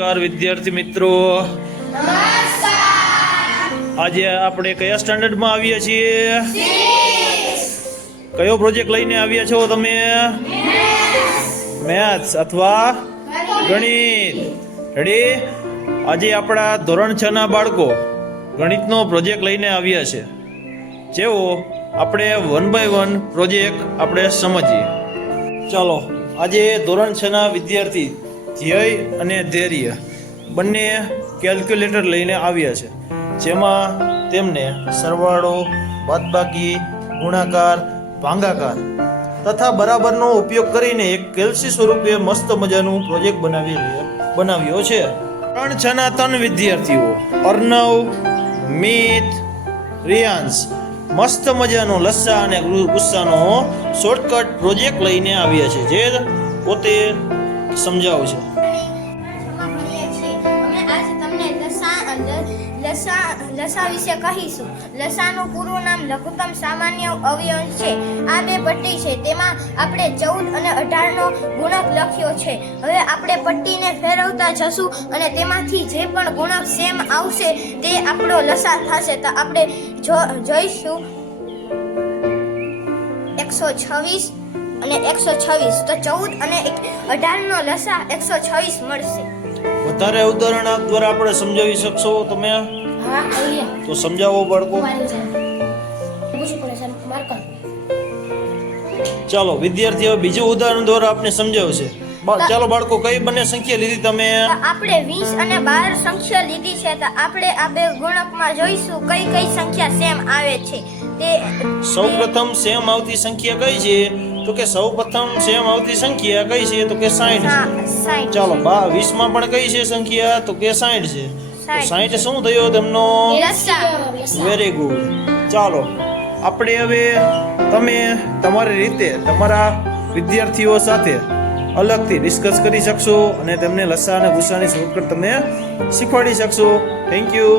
નમસ્કાર વિદ્યાર્થી મિત્રો, આજે આપણે કયા સ્ટાન્ડર્ડમાં આવ્યા છીએ? કયો પ્રોજેક્ટ લઈને આવ્યા છો તમે? મેથ્સ અથવા ગણિત. રેડી? આજે આપણા ધોરણ 6 ના બાળકો ગણિતનો પ્રોજેક્ટ લઈને આવ્યા છે, જેવો આપણે 1 by 1 પ્રોજેક્ટ આપણે સમજીએ. ચાલો, આજે ધોરણ 6 ના વિદ્યાર્થી ધ્યેય અને ધૈર્ય બંને કેલ્ક્યુલેટર લઈને આવ્યા છે, જેમાં તેમને સરવાળો, બાદબાકી, ગુણાકાર, ભાગાકાર તથા બરાબરનો ઉપયોગ કરીને એક કેલ્સી સ્વરૂપે મસ્ત મજાનું પ્રોજેક્ટ બનાવ્યો છે. ધોરણ 6 ના 3 વિદ્યાર્થીઓ અર્ણવ, મિત, રિયાંશ મસ્ત મજાનો લસ્સા અને ગુસ્સાનો શોર્ટકટ પ્રોજેક્ટ લઈને આવ્યા છે, જે પોતે સમજાવું છે. લસા વિશે કહીશું. લસાનું પૂરું નામ લઘુત્તમ સામાન્ય અવયવ છે. આ બે પટ્ટી છે, તેમાં આપણે 14 અને 18 નો ગુણક લખ્યો છે. હવે આપણે પટ્ટીને ફેરવતા જશું અને તેમાંથી જે પણ ગુણક સેમ આવશે તે આપણો લસા થશે. તો આપણે જોઈશું 126 અને 126. તો 14 અને 18 નો લસા 126 મળશે. વધારે ઉદાહરણ દ્વારા આપણે સમજાવી શકશો તમે? તો સમજાવો બાળકો. ચાલો વિદ્યાર્થીઓ બીજું ઉદાહરણ દ્વારા આપણે સમજાવશે. ચાલો બાળકો, કઈ બંને સંખ્યા લીધી તમે? આપણે 20 અને 12 સંખ્યા લીધી છે. તો આપણે આ બે ગુણકમાં જોઈશું કઈ કઈ સંખ્યા સેમ આવે છે. તે સૌપ્રથમ સેમ આવતી સંખ્યા કઈ છે? તો કે સૌપ્રથમ સેમ આવતી સંખ્યા કઈ છે? તો કે 60 છે. ચાલો 20 માં પણ કઈ છે સંખ્યા? તો કે 60 છે. 60 શું થયો તેમનો? Very good. ચાલો આપણે હવે તમે તમારી રીતે તમારા વિદ્યાર્થીઓ સાથે અલગથી ડિસ્કસ કરી શકશો અને તેમને લસા અને ગુસ્સાની શોર્ટકટ તમે શીખવાડી શકશો. Thank you.